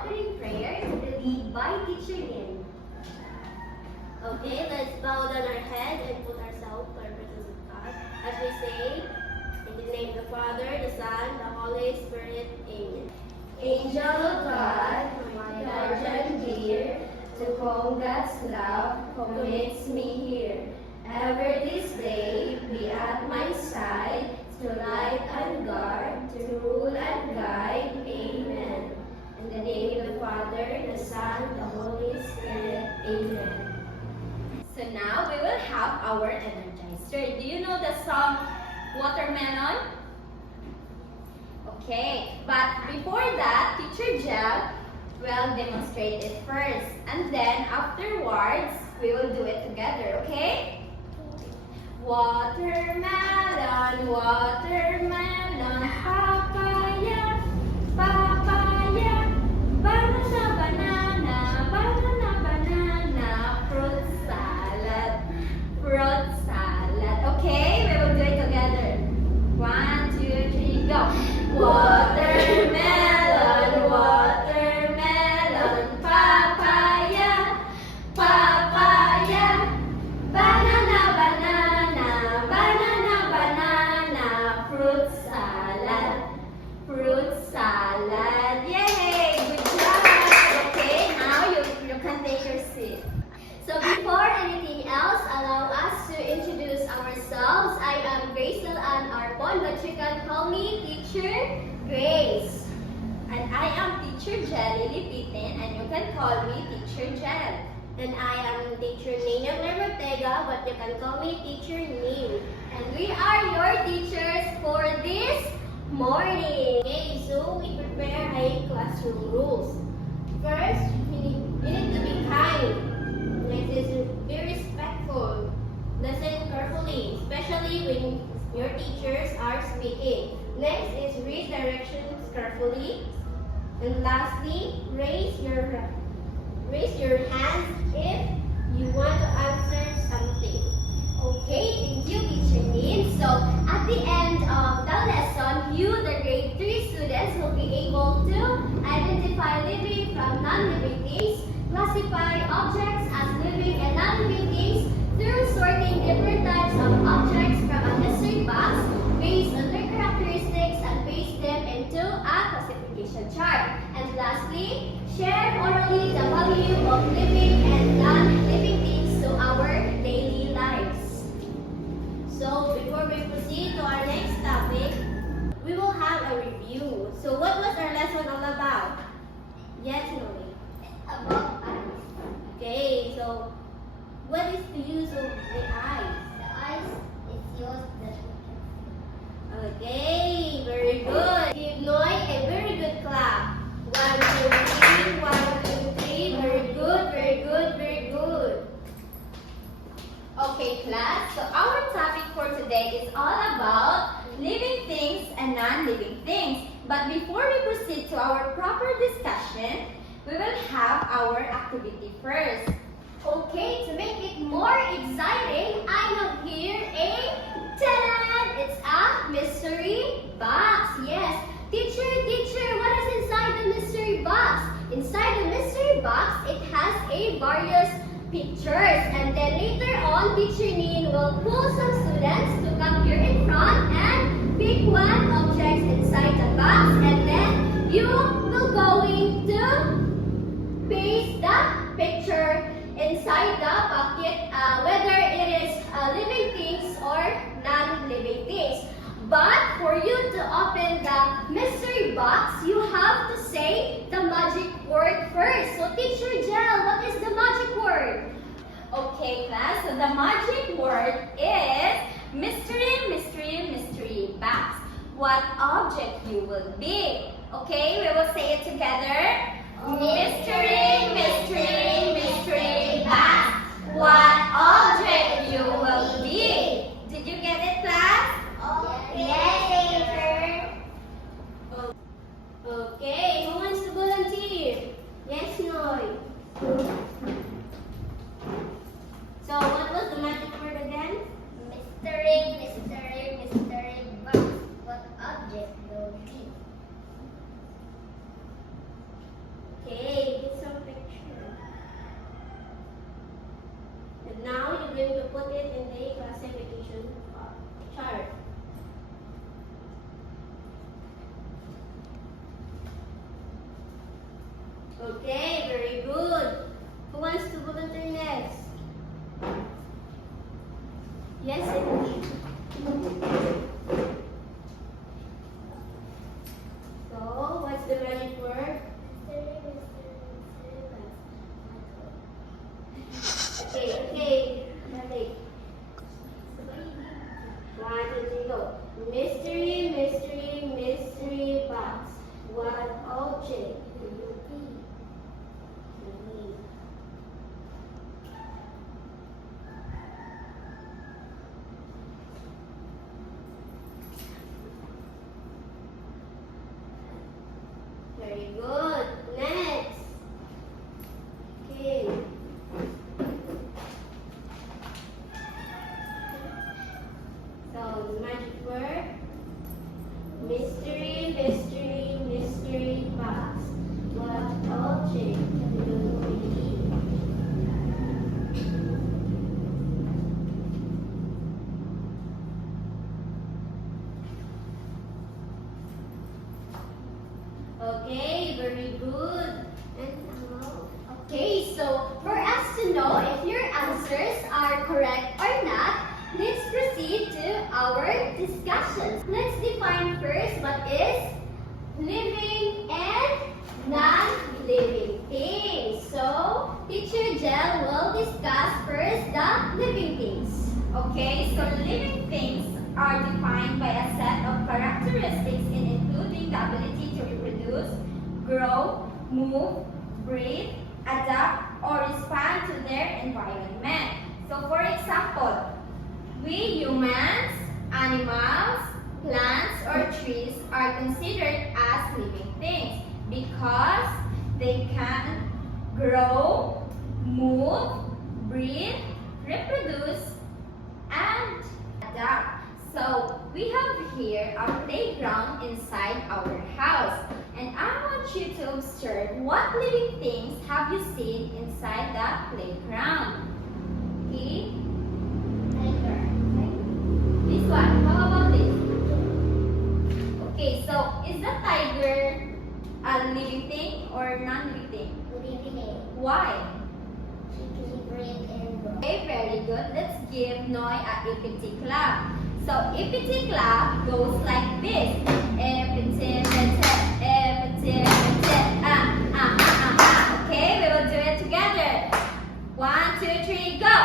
opening prayer led by Teacher Yin. Okay, let's bow down our head and put ourselves to our presence of God as we say, in the name of the Father, the Son, the Holy Spirit, Amen. Angel of God, my guardian dear, to whom God's love commits me here. Ever this day be at my side, to light and guard, to rule and guide. Amen. In the name of the Father, the Son, the Holy Spirit. Amen. So now we will have our Energizer. Do you know the song Watermelon? Okay, but before that, Teacher Jel will demonstrate it first. And then afterwards, we will do it together, okay? Watermelon, watermelon, papaya, papaya, banana, banana, banana, banana, fruit salad, fruit salad. Okay, we will do it together. 1, 2, 3, go. Watermelon, watermelon, papaya, papaya, banana, banana, banana, banana, fruit salad, fruit salad. Yay! Good job! Okay, now you can take your seat. So before anything else, allow us to introduce ourselves. I am Grace Ann Arbon, but you can call me Teacher Grace. And I am Teacher Jelly Lipitin, and you can call me Teacher Jel. And I am Teacher Nina Ortega, but you can call me Teacher Nin. And we are your teachers for this morning. Okay, so we prepare a classroom rules. First, you need to be kind. Next is be respectful. Listen carefully, especially when your teachers are speaking. Next is read directions carefully. And lastly, raise your hand if you want to answer something. Okay, thank you, Teacher Nin. So, at the end of the lesson, you, the grade 3 students, will be able to identify living from non-living things, classify objects as living and non-living things through sorting different types of objects from a mystery box based on their characteristics and paste them into a classification chart. And lastly, share orally the value of living and non-living things to our daily lives. So before we proceed to our next topic, we will have a review. So what was our lesson all about? Yes, Noe? About eyes. Okay, so what is the use of the eyes? The eyes is used that we can Okay, very good. Give Noy a very good clap. 1, 2, 3, 1, 2, 3. Very good, very good, very good. Okay, class. So our topic for today is all about living things and non-living things. But before we proceed to our proper discussion, we will have our activity first. Okay, to make it more exciting, I have here a ta-da! It's a mystery box. Yes. Teacher, what is inside the mystery box? Inside the mystery box, it has a various pictures. And then later on, Teacher Nin will pull some students to come here in front and pick one object inside the box. And then you will going to paste the picture inside the bucket, whether it is living things or non-living things. But for you to open the mystery box, you have to say the magic word first. So Teacher Jel, what is the magic word? Okay, class. So the magic word is mystery, mystery, mystery box. What object you will be? Okay, we will say it together. Mystery, mystery, mystery box. What object you will be? Did you get it, class? Yes, teacher. Okay, who wants to volunteer? Yes, Noy. So what was the magic word again? Mystery, mystery, mystery box. What object will be? Okay, very good. Who wants to volunteer next? Yes, Emily. So, what's the magic word? Okay. Balik. 1, 2, 3, go. Mystery, mystery, mystery box. What object do you be? Very good. Next. Okay. So, the magic word. Mystery, mystery, mystery box. What object do you be? Okay, very good. Okay, so for us to know if your answers are correct or not, let's proceed to our discussion. Let's define first what is living and non-living things. So, Teacher Jel will discuss first the living things. Okay, so living things are defined by a set of characteristics including the ability to reproduce, grow, move, breathe, adapt, or respond to their environment. So for example, we humans, animals, plants, or trees are considered as living things because they can grow, move, breathe, reproduce, and adapt. So we have here a playground inside our house, and I want you to observe what living things have you seen inside the playground. Okay? This one. How about this? Okay, so is the tiger a living thing or non-living thing? Why? Okay, very good. Let's give Noy a EPT clap. So EPT clap goes like this. EPT, okay, we will do it together. 1, 2, 3, go.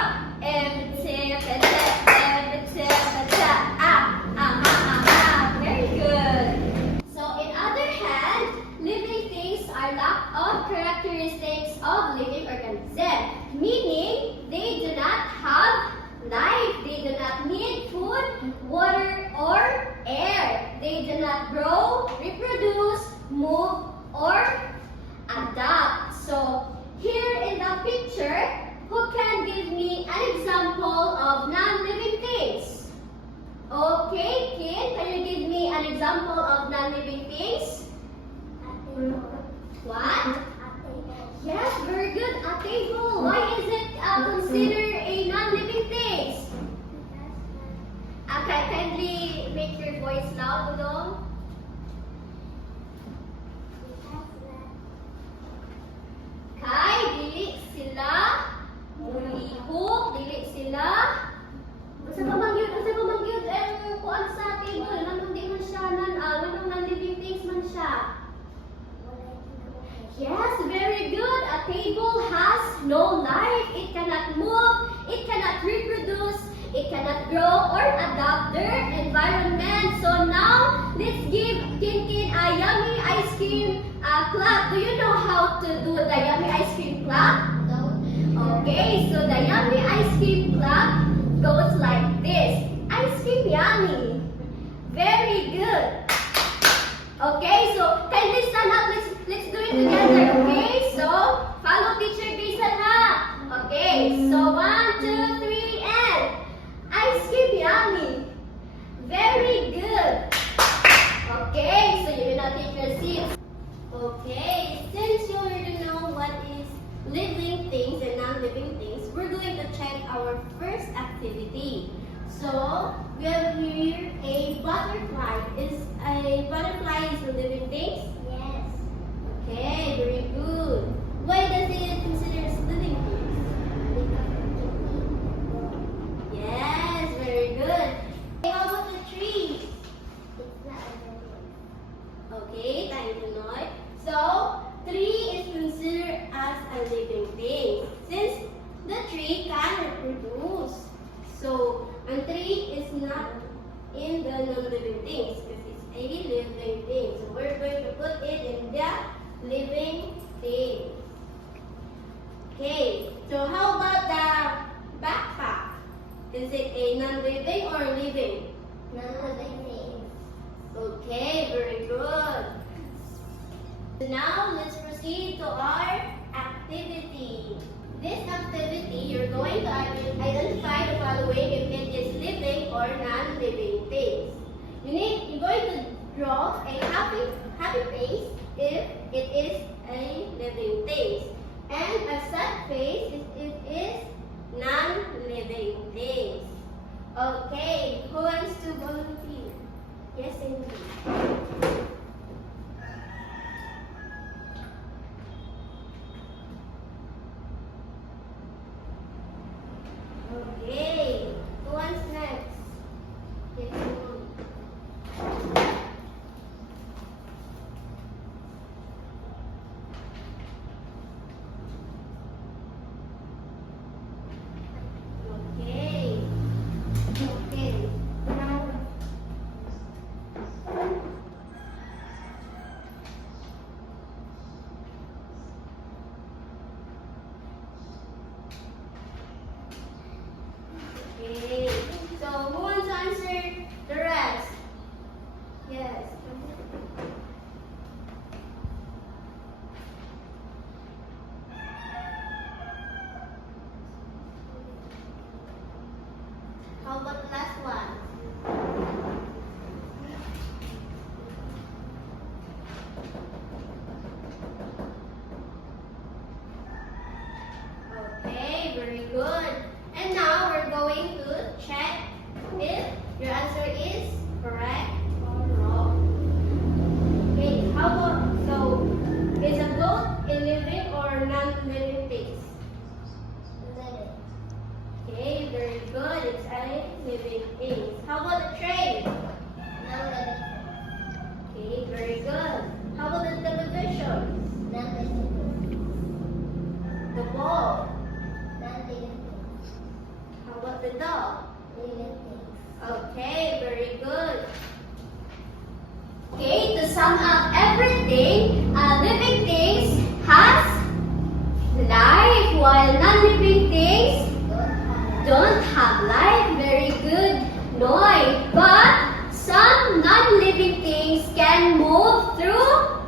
Very good. So, in other hand, living things are lack of characteristics of living organisms, meaning they do not have life. They do not need food, water, or air. They do not grow, reproduce, move, or adapt. So, here in the picture, who can give me an example of non-living things? Okay, Kin, can you give me an example of non-living things? What? Yes, very good. A table. Why is it considered a non-living thing? Okay, kindly make your voice loud, Udong. Kay, dili sila mulihok, dili sila. Unsa pa man gyud ang kuan sa table, nanong di man siya nanong non-living things man siya. Yes, very good. A table has no life. It cannot move, it cannot reproduce, it cannot grow or adapt their environment. So now, let's give Kinkin a yummy ice cream clap. Do you know how to do the yummy ice cream clap? Okay, so the yummy ice cream clap goes like this. Ice cream yummy. Very good. Okay, so kindly stand up. Let's do it together. Okay, so follow Teacher Jason ha. Okay, so 1, 2, 3, and ice cream yummy. Very good. Okay, so you will now take your seats. Okay, since you already know what is living things and non-living things, we're going to check our first activity. So, we have here a butterfly. Is a butterfly is a living thing? Yes. Okay, very good. living thing, since the tree can reproduce. So, a tree is not in the non-living things because it's a living thing. So, we're going to put it in the living thing. Okay, so how about the backpack? Is it a non-living or living? Non-living things. Okay, very good. So now let's proceed to our activity. This activity, you're going to identify the following if it is living or non-living things. You're going to draw a happy face if it is a living thing, and a sad face if it is non-living things. Okay, who wants to volunteer? Yes, indeed. Okay, who wants next? Yes, okay. Okay. Now, okay. So who wants to answer the rest? Yes. How about the last one? Okay, very good. And now we're going to check if your answer is correct or wrong. Okay, how about, so is a goat a living or non-living thing? Living. Okay, very good. It's a living thing. How about the train? Non-living. Okay, very good. How about the television? Non-living. The ball? Non-living. How about the dog? Living things. Okay, very good. Okay, to sum up everything, living things has life while non-living things don't have life. Very good, Noy. But some non-living things can move through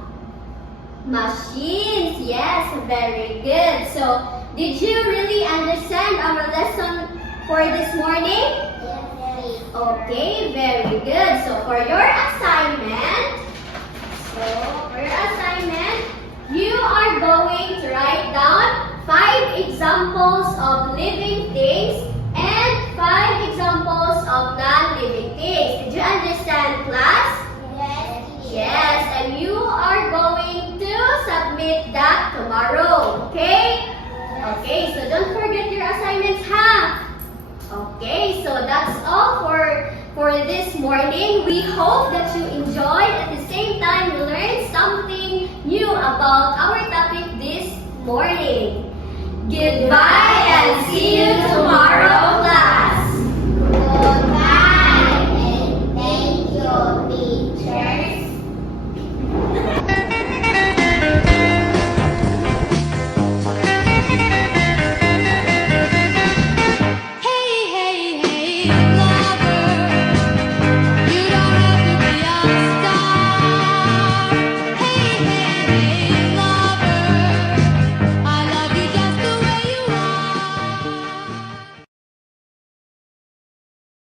machines. Yes, very good. So, did you really understand our lesson for this morning? Yes. Okay, very good. So, for your assignment, you are going to write down 5 examples of living things and 5 examples of non-living things. Did you understand, class? Yes. Yes, and you are going to submit that tomorrow, okay? Okay, so don't forget your assignments, huh? Okay, so that's all for this morning. We hope that you enjoyed, at the same time you learned something new about our topic this morning. Goodbye and see you tomorrow,